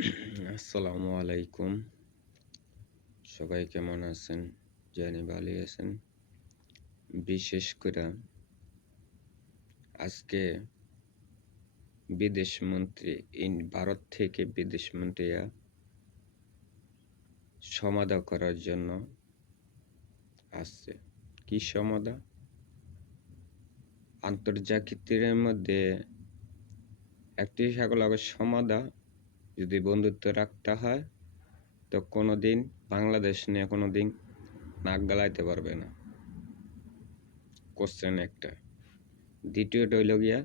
আসসালামু আলাইকুম। সবাই কেমন আছেন? জানি ভালো আছেন। বিশেষ করে আজকে বিদেশমন্ত্রী ভারত থেকে বিদেশমন্ত্রীরা সমাধা করার জন্য আসছে। কি সমাধা? আন্তর্জাতিকের মধ্যে একটি সকল সমাধা যদি বন্ধুত্ব রাখতে হয় তো কোনোদিন বাংলাদেশ নিয়ে কোনোদিন নাক গলাইতে পারবে না। কোশ্চেন একটা। দ্বিতীয়টা হইল গিয়া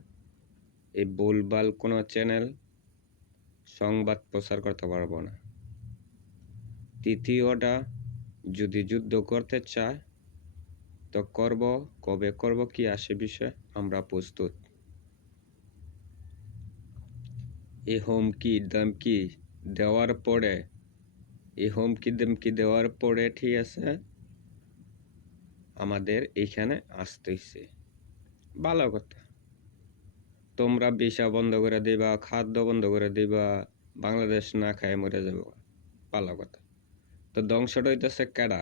এই ভুলভাল কোনো চ্যানেল সংবাদ প্রচার করতে পারবো না। তৃতীয়টা, যদি যুদ্ধ করতে চায় তো করব, কবে করব কি আসে বিষয় আমরা প্রস্তুত। এই হুমকি ধমকি দেওয়ার পরে ঠিক আছে আমাদের এখানে আসতেছে। ভালো কথা, তোমরা ভিসা বন্ধ করে দিবা, খাদ্য বন্ধ করে দিবা, বাংলাদেশ না খায় মরে যাব। ভালো কথা, তো ধ্বংসটা হইতেছে কেডা?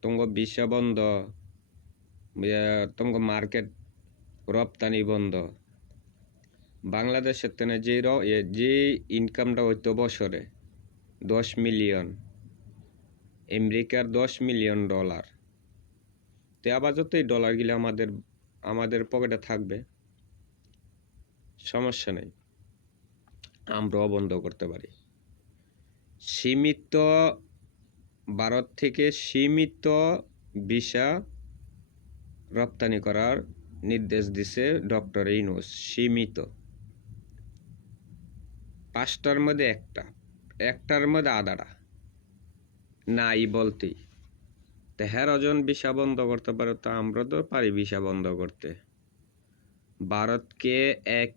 তোমার ভিসা বন্ধ, তোমার মার্কেট রপ্তানি বন্ধ। বাংলাদেশের তেনে যে ইনকামটা হইতো বছরে 10 মিলিয়ন, আমেরিকার $10 মিলিয়ন, তো আবার যতই ডলার গেলে আমাদের পকেটে থাকবে, সমস্যা নেই, আমরাও বন্ধ করতে পারি। সীমিত ভারত থেকে সীমিত ভিসা রপ্তানি করার নির্দেশ দিছে ডক্টর ইউনূস। সীমিত 5টার মধ্যে একটার মধ্যে আধাটা নাই বলতেই। তো ওজন ভিসা বন্ধ করতে পারে, তো আমরা তো পারি ভিসা বন্ধ করতে। ভারতকে এক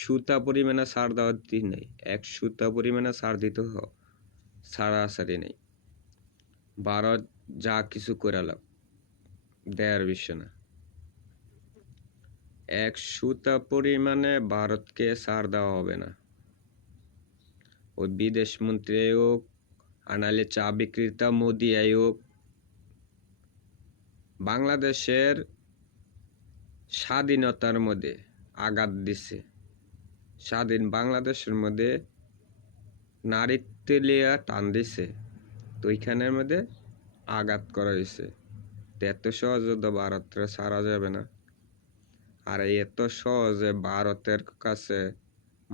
সুতা পরিমাণে ছাড় দেওয়ার দিন নেই, এক সুতা পরিমাণে ছাড় দিতে ছাড়াছাড়ি নেই। ভারত যা কিছু করে দেয়ার বিষয় না, এক সুতা পরিমাণে ভারতকে ছাড় দেওয়া হবে না। ওই বিদেশ মন্ত্রী হোক আর নাহলে চা বিক্রেতা মোদি হোক, বাংলাদেশের স্বাধীনতার মধ্যে আঘাত দিছে। স্বাধীন বাংলাদেশের মধ্যে নারীত্ব লিয়া টান দিছে, তো ওইখানের মধ্যে আঘাত করা হয়েছে। এত সহজে তো ভারতের ছাড়া যাবে না। আর এত সহজে ভারতের কাছে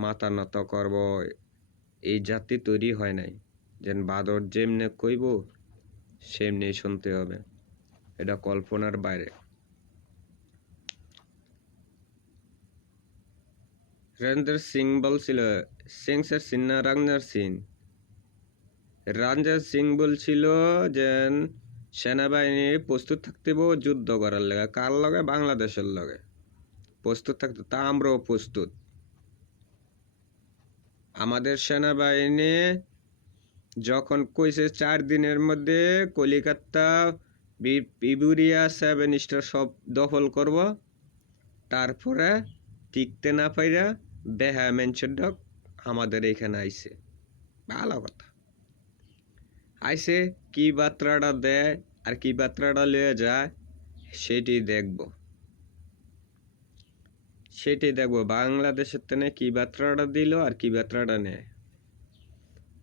মাথা নত করব এই জাতি তৈরি হয় নাই। যেন ভারত যেমনে কইব সেমনি শুনতে হবে, এটা কল্পনার বাইরে। রণধীর সিং বলছিল, রণধীর সিং বলছিল যে সেনাবাহিনী প্রস্তুত থাকতে যুদ্ধ করার লাগে। কার লগে? বাংলাদেশের লগে প্রস্তুত থাকতে। তা আমরাও প্রস্তুত। আমাদের সেনাবাহিনী যখন কইছে 4 দিনের মধ্যে কলিকাতা বিবুরিয়া 7 স্টার সব দখল করব, তারপরে টিকতে না পাইরা বেহা মেনশন আমাদের এখানে আইছে। ভালো কথা, আইসে কি বার্তাটা দেয় আর কি বার্তাটা লয়ে যায় সেটি দেখব। বাংলাদেশের তেনে কি বার্তাটা দিল আর কি বার্তাটা নেয়।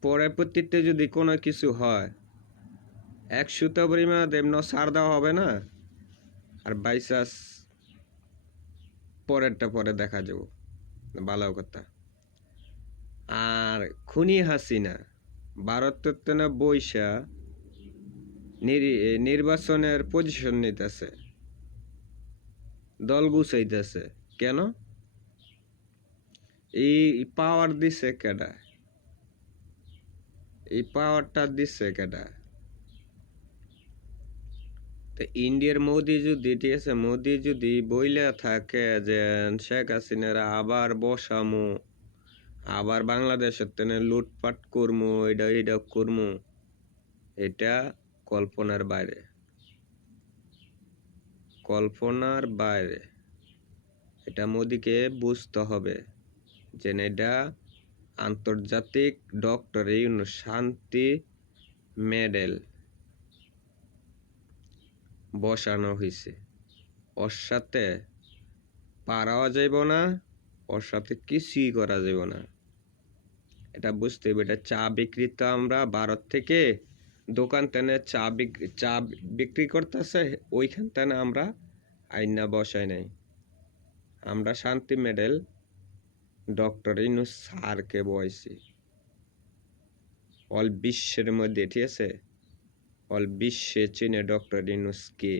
পরে প্রত্যেকটা যদি কোনো কিছু হয়, 100 পরিমাণ দেমন ছাড় দেওয়া হবে না। আর বাইচান্স পরেরটা পরে দেখা যাব, ভালো কথা। আর খুনি হাসিনা ভারতের তেনে বৈশা নির্বাচনের পজিশন নিতেছে, দল গুছাইতেছে। কেন? এই পাওয়ার দিছে কেডা? এই পাওয়ারটা দিচ্ছে কেডা? তো ইন্ডিয়ার মোদি যদি, ঠিক আছে, মোদি যদি বইলে থাকে যে শেখ হাসিনারা আবার বসামু, আবার বাংলাদেশের তেনে লুটপাট করমু, এটা করমু, এটা কল্পনার বাইরে। কল্পনার বাইরে। এটা মোদিকে বুঝতে হবে যে এটা আন্তর্জাতিক ডক্টর ইউনূস শান্তি মেডেল বসানো হয়েছে। ওর সাথে পারাও যাইব না, ওর সাথে কিছুই করা যাইব না। এটা বুঝতে হবে। এটা চা বিক্রি তো আমরা ভারত থেকে দোকান টেনে চা বিক্রি করতেছে, ওইখান থেকে আমরা আইনা বসাই নাই। আমরা শান্তি মেডেল ডক্টর ইউনূস স্যারকে বসাইছি। অল বিশ্বের মধ্যে, ঠিক আছে, অল বিশ্বে চিনে ডক্টর ইউনূস কে,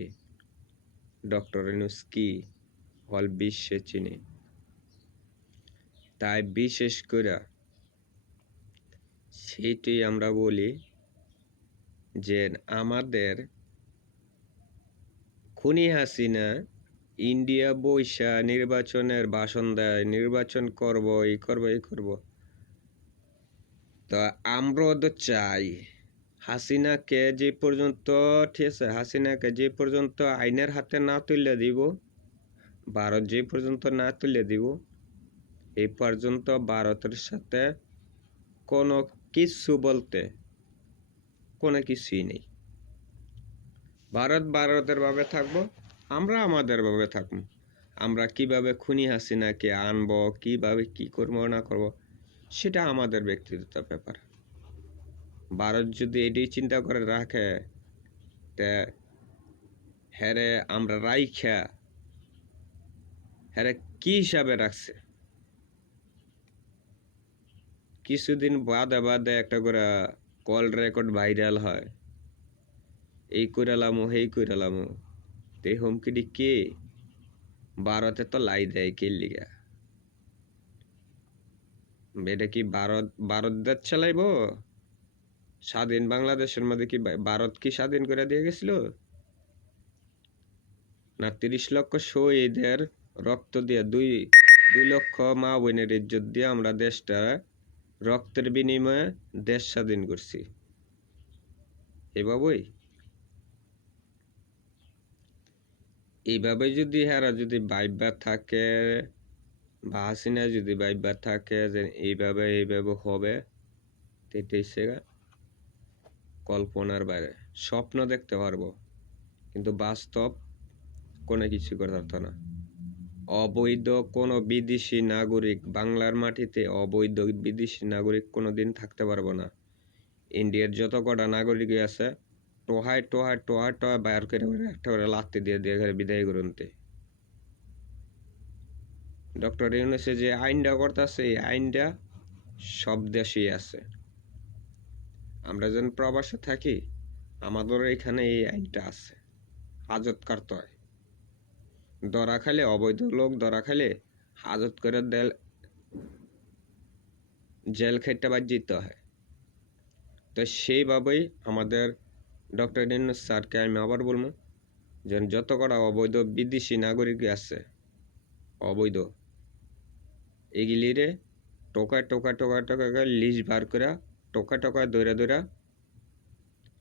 ডক্টর ইউনূস কি অল বিশ্বে চিনে। তাই বিশেষ করে সেইটাই আমরা বলি যে আমাদের খুনি হাসিনা ইন্ডিয়া বৈশা নির্বাচনের ভাষণ দেয়, নির্বাচন করব, এই করব, এই করব। তো আমরাও তো চাই হাসিনাকে যে পর্যন্ত, ঠিক আছে, হাসিনাকে যে পর্যন্ত আইনের হাতে না তুলে দিব, ভারত যে পর্যন্ত না তুলে দিব, এই পর্যন্ত ভারতের সাথে কোনো কিছু বলতে কোনো কিছুই নেই। ভারত ভারতের ভাবে থাকবো, আমরা আমাদের ভাবে থাকবো। আমরা কিভাবে খুনি হাসিনাকে আনবো, কিভাবে কি করবো না করবো, সেটা আমাদের ব্যক্তিগত ব্যাপার। ভারত যদি এটাই চিন্তা করে রাখে, তে হ্যারে আমরা রাইখা হ্যারে কি হিসাবে রাখছে, কিছুদিন বাদে বাদে একটা করে কল রেকর্ড ভাইরাল হয়, এই কইরালামো হেই কইরালামো, তে হুমকিটি কে? ভারতে তো লাই দেয় কে লিগা? এটা কি ভারত দেশ চালাইব? স্বাধীন বাংলাদেশের মধ্যে কি ভারত কি স্বাধীন করে দিয়ে গেছিল? না 30 লক্ষ শহীদের রক্ত দিয়ে, 2 লক্ষ মা বোনের ইজ্জত দিয়ে আমরা দেশটা রক্তের বিনিময়ে দেশ স্বাধীন করছি। এইভাবে যদি হারা যদি ভাইবা থাকে, বা হাসিনা যদি ভাইবা থাকে যে এইভাবে হবে, এটাই সেগা কল্পনার বাইরে। স্বপ্ন দেখতে পারবো, কিন্তু বাস্তব কোনো কিছু করতে পারতো না। অবৈধ কোনো বিদেশি নাগরিক বাংলার মাটিতে, অবৈধ বিদেশি নাগরিক কোনোদিন থাকতে পারবো না। ইন্ডিয়ার যত কটা নাগরিক আছে, টোহায় বাইর করে একটা করে লাত্তি দিয়ে ঘরে বিদায় করতে। ডক্টর ইউনূসে যে আইনটা করতেছে, এই আইনটা সব দেশেই আছে। আমরা যেন প্রবাসে থাকি, আমাদের এখানে এই আইনটা আছে, হাজত কাটতে হয়। ধরা খাইলে, অবৈধ লোক ধরা খাইলে হাজত করে জেল খেটে বাদ যেতে হয়। তো সেইভাবেই আমাদের ডক্টর ইউনূস স্যারকে আমি আবার বলবো, যে যত কটা অবৈধ বিদেশি নাগরিক আছে, অবৈধ, এগুলিরে টোকা লিস্ট বার করে টোকা দৌড়া,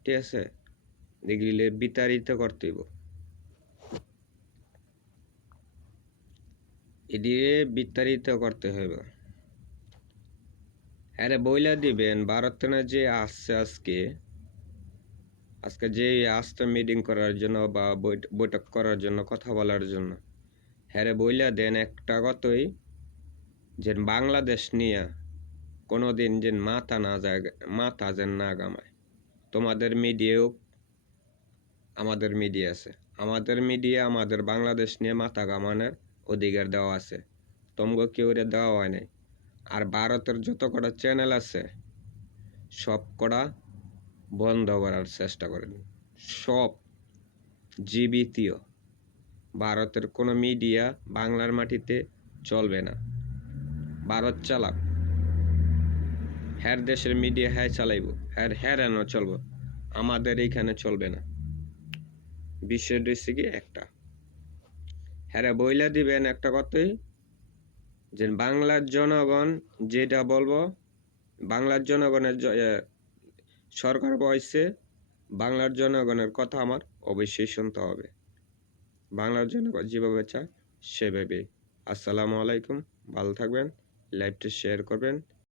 ঠিক আছে, এগুলি বিতাড়িত করতে হইব। এদিকে বিতাড়িত করতে হইব। আরে বইলা দিবেন ভারত থেকে যে আসছে, আজকে যে আসতে মিটিং করার জন্য বা বৈঠক করার জন্য, কথা বলার জন্য, হ্যাঁ বইলা দেন একটা কথাই, যে বাংলাদেশ নিয়ে কোনোদিন যে মাথা যেন না গামায়। তোমাদের মিডিয়াও, আমাদের মিডিয়া আছে, আমাদের মিডিয়া আমাদের বাংলাদেশ নিয়ে মাথা গামানোর অধিকার দেওয়া আছে, তোমগো কেউ দেওয়া হয় নাই। আর ভারতের যত কটা চ্যানেল আছে, সব কটা বন্ধ করার চেষ্টা করেন, সব জীবিতীয়। ভারতের কোনো মিডিয়া বাংলার মাটিতে চলবে না। ভারত চালাক, হ্যার দেশের মিডিয়া হ্যাঁ চালাইব, হ্যাঁ চলবো, আমাদের এইখানে চলবে না। বিশ্বের দেশে কি একটা হ্যাঁ বইলা দিবেন একটা কথাই, যে বাংলার জনগণ যেটা বলবো, বাংলার জনগণের সরকার বয়সে বাংলার জনগণের কথা আমার অবশ্যই শুনতে হবে। বাংলার জনগণ যেভাবে চায় সেভাবে। আসসালামু আলাইকুম, ভালো থাকবেন, লাইভটা শেয়ার করবেন।